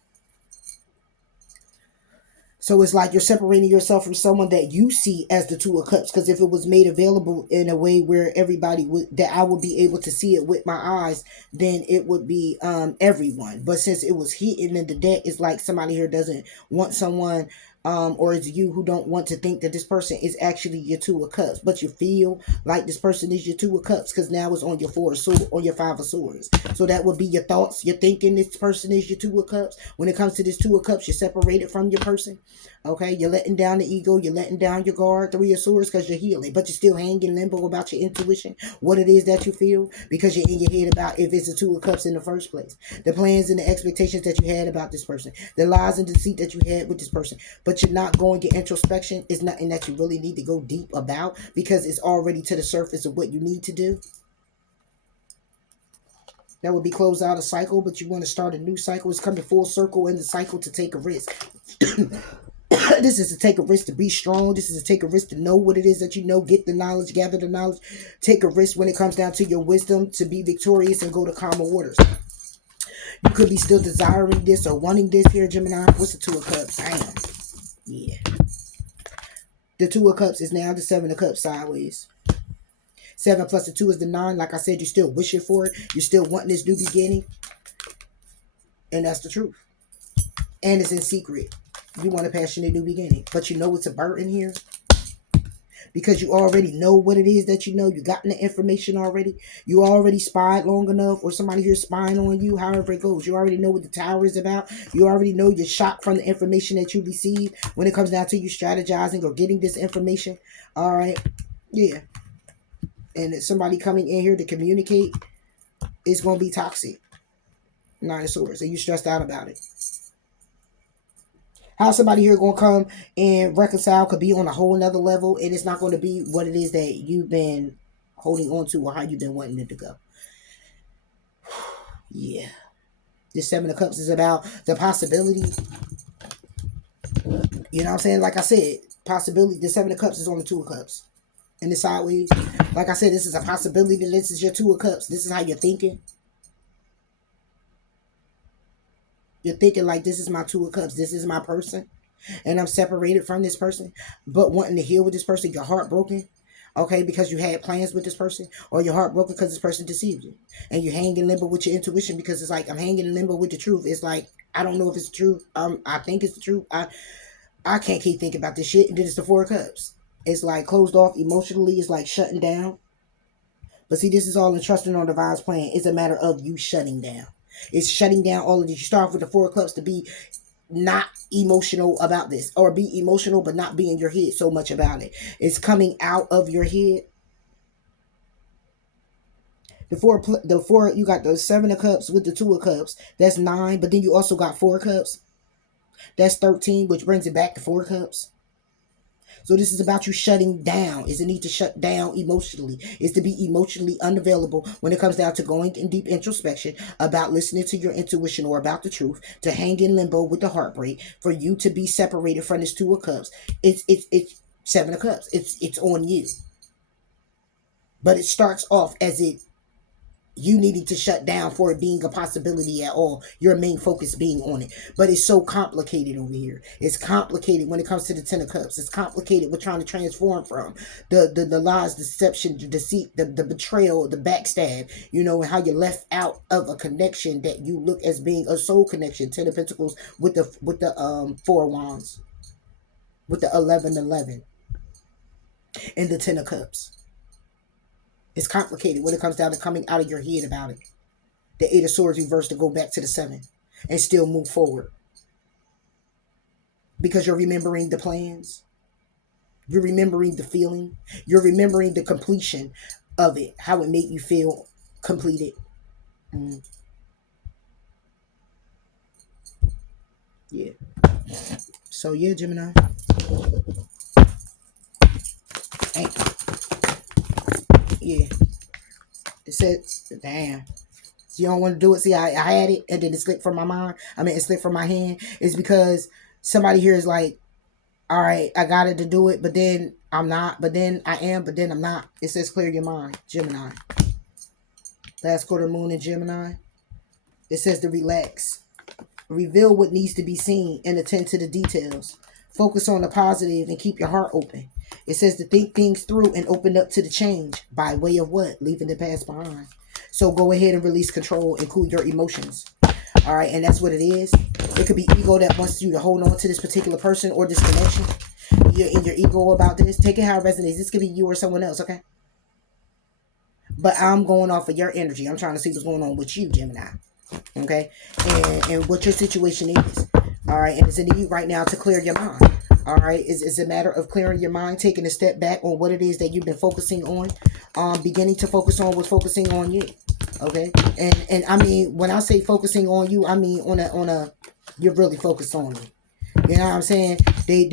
So it's like you're separating yourself from someone that you see as the Two of Cups. Because if it was made available in a way where everybody would, that I would be able to see it with my eyes, then it would be everyone. But since it was hidden in the deck, it's like somebody here doesn't want someone, or it's you who don't want to think that this person is actually your Two of Cups, but you feel like this person is your Two of Cups because now it's on your Four of Swords, on your Five of Swords. So that would be your thoughts. You're thinking this person is your Two of Cups. When it comes to this Two of Cups, you're separated from your person. Okay, you're letting down the ego, you're letting down your guard. Three of Swords because you're healing, but you're still hanging limbo about your intuition, what it is that you feel, because you're in your head about if it's a Two of Cups in the first place, the plans and the expectations that you had about this person, the lies and deceit that you had with this person, but you're not going to introspection. It's nothing that you really need to go deep about because it's already to the surface of what you need to do. That would be close out a cycle, but you want to start a new cycle. It's coming full circle in the cycle to take a risk. This is to take a risk to be strong. This is to take a risk to know what it is that you know. Get the knowledge, gather the knowledge. Take a risk when it comes down to your wisdom to be victorious and go to calmer waters. You could be still desiring this or wanting this here, Gemini. What's the Two of Cups? Damn. Yeah. The Two of Cups is now the Seven of Cups sideways. 7 plus the 2 is the 9. Like I said, you're still wishing for it. You're still wanting this new beginning. And that's the truth. And it's in secret. You want a passionate new beginning. But you know it's a burden here. Because you already know what it is that you know. You gotten the information already. You already spied long enough. Or somebody here spying on you. However it goes. You already know what the tower is about. You already know you're shocked from the information that you received. When it comes down to you strategizing or getting this information. Alright. Yeah. And somebody coming in here to communicate is going to be toxic. 9 of Swords. And you stressed out about it. How somebody here going to come and reconcile could be on a whole nother level. And it's not going to be what it is that you've been holding on to or how you've been wanting it to go. Yeah. This 7 of Cups is about the possibility. You know what I'm saying? Like I said, possibility. The 7 of Cups is on the 2 of Cups. In the sideways. Like I said, this is a possibility that this is your 2 of Cups. This is how you're thinking. You're thinking like, this is my 2 of Cups. This is my person. And I'm separated from this person. But wanting to heal with this person, you're heartbroken. Okay, because you had plans with this person. Or you're heartbroken because this person deceived you. And you hang in limbo with your intuition because it's like, I'm hanging in limbo with the truth. It's like, I don't know if it's the truth. I think it's the truth. I can't keep thinking about this shit. And then it's the 4 of Cups. It's like closed off emotionally. It's like shutting down. But see, this is all in trusting on Divine's plan. It's a matter of you shutting down. It's shutting down all of this. You start off with the 4 of Cups to be not emotional about this. Or be emotional but not be in your head so much about it. It's coming out of your head. The four, you got the 7 of Cups with the 2 of Cups. That's 9. But then you also got 4 of Cups. That's 13, which brings it back to 4 of Cups. So this is about you shutting down. It's a need to shut down emotionally. It's to be emotionally unavailable when it comes down to going in deep introspection about listening to your intuition or about the truth, to hang in limbo with the heartbreak, for you to be separated from this 2 of Cups. It's 7 of Cups. It's on you. But it starts off as you needing to shut down for it being a possibility at all. Your main focus being on it. But it's so complicated over here. It's complicated when it comes to the 10 of Cups. It's complicated with trying to transform from the lies, deception, the deceit, the betrayal, the backstab. You know, how you're left out of a connection that you look as being a soul connection. 10 of Pentacles with the 4 of Wands. With the 11-11. And the 10 of Cups. It's complicated when it comes down to coming out of your head about it. The 8 of Swords reversed to go back to the 7 and still move forward. Because you're remembering the plans. You're remembering the feeling. You're remembering the completion of it. How it made you feel completed. Yeah. So yeah, Gemini. Yeah. It said, damn. So you don't want to do it. See, I had it and then it slipped from my mind. I mean, it slipped from my hand. It's because somebody here is like, all right, I got it to do it, but then I'm not. But then I am, but then I'm not. It says clear your mind, Gemini. Last quarter moon in Gemini. It says to relax. Reveal what needs to be seen and attend to the details. Focus on the positive and keep your heart open. It says to think things through and open up to the change. By way of what? Leaving the past behind. So go ahead and release control and cool your emotions. All right, and that's what it is. It could be ego that wants you to hold on to this particular person or this connection. You're in your ego about this. Take it how it resonates. This could be you or someone else, okay? But I'm going off of your energy. I'm trying to see what's going on with you, Gemini. Okay? And what your situation is. All right? And it's in you right now to clear your mind. All right? It's a matter of clearing your mind, taking a step back on what it is that you've been focusing on. Beginning to focus on what's focusing on you. Okay? And I mean, when I say focusing on you, I mean on a you're really focused on me. You know what I'm saying? They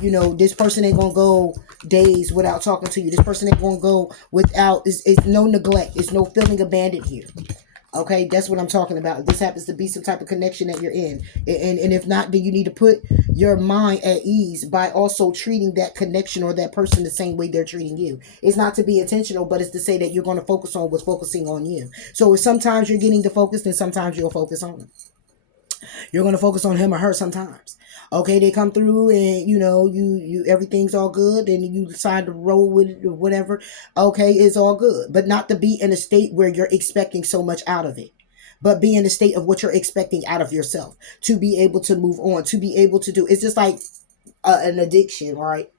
you know, this person ain't gonna go days without talking to you. This person ain't gonna go without. It's no neglect. It's no feeling abandoned here. Okay, that's what I'm talking about. This happens to be some type of connection that you're in. And if not, then you need to put your mind at ease by also treating that connection or that person the same way they're treating you. It's not to be intentional, but it's to say that you're going to focus on what's focusing on you. So if sometimes you're getting the focus, then sometimes you'll focus on them. You're going to focus on him or her sometimes. Okay, they come through and you everything's all good and you decide to roll with it or whatever. Okay, it's all good. But not to be in a state where you're expecting so much out of it. But be in the state of what you're expecting out of yourself to be able to move on, to be able to do. It's just like an addiction, right?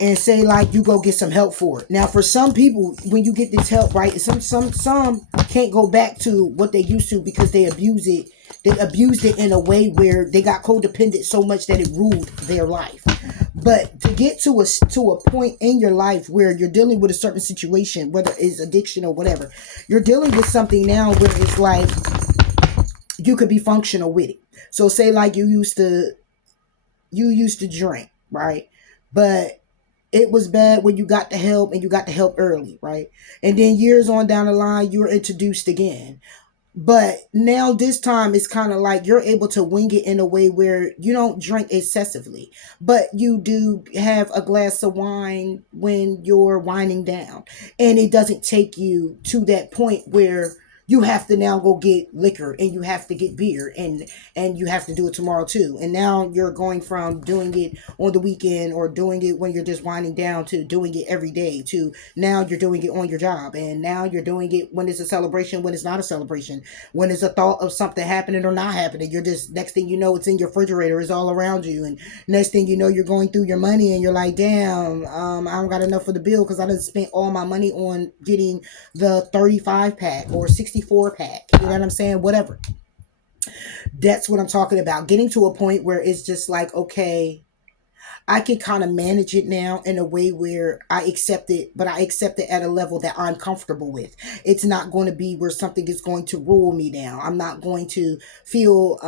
And say like you go get some help for it. Now, for some people, when you get this help, right, some can't go back to what they used to because they abuse it. They abused it in a way where they got codependent so much that it ruled their life. But to get to a point in your life where you're dealing with a certain situation, whether it's addiction or whatever, you're dealing with something now where it's like you could be functional with it. So say like you used to drink, right? But it was bad when you got the help and you got the help early, right? And then years on down the line, you were introduced again. But now this time it's kind of like you're able to wing it in a way where you don't drink excessively, but you do have a glass of wine when you're winding down. And it doesn't take you to that point where you have to now go get liquor and you have to get beer and you have to do it tomorrow too. And now you're going from doing it on the weekend or doing it when you're just winding down to doing it every day to now you're doing it on your job and now you're doing it when it's a celebration, when it's not a celebration, when it's a thought of something happening or not happening. You're just, next thing you know, it's in your refrigerator, it's all around you. And next thing you know, you're going through your money and you're like, damn, I don't got enough for the bill because I done spent all my money on getting the 35 pack or 64 pack. You know what I'm saying? Whatever. That's what I'm talking about. Getting to a point where it's just like, okay, I can kind of manage it now in a way where I accept it, but I accept it at a level that I'm comfortable with. It's not going to be where something is going to rule me down. I'm not going to feel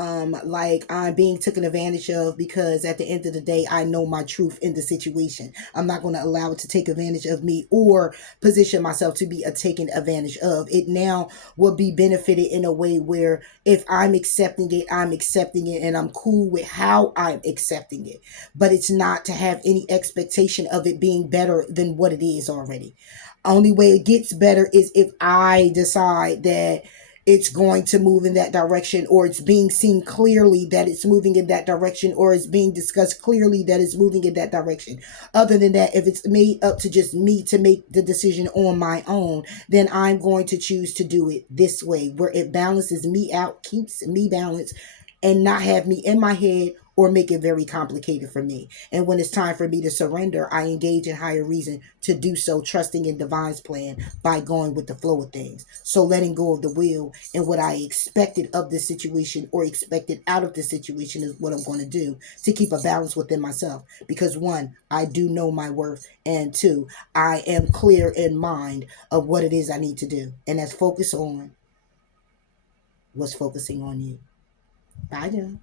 like I'm being taken advantage of because at the end of the day, I know my truth in the situation. I'm not going to allow it to take advantage of me or position myself to be a taken advantage of. It now will be benefited in a way where if I'm accepting it and I'm cool with how I'm accepting it, but it's not to have any expectation of it being better than what it is already. Only way it gets better is if I decide that it's going to move in that direction, or it's being seen clearly that it's moving in that direction, or it's being discussed clearly that it's moving in that direction. Other than that, if it's made up to just me to make the decision on my own, then I'm going to choose to do it this way, where it balances me out, keeps me balanced, and not have me in my head or make it very complicated for me. And when it's time for me to surrender, I engage in higher reason to do so, trusting in divine's plan by going with the flow of things. So letting go of the will and what I expected of this situation or expected out of this situation is what I'm going to do to keep a balance within myself. Because one, I do know my worth, and two, I am clear in mind of what it is I need to do. And that's focus on what's focusing on you. Bye now.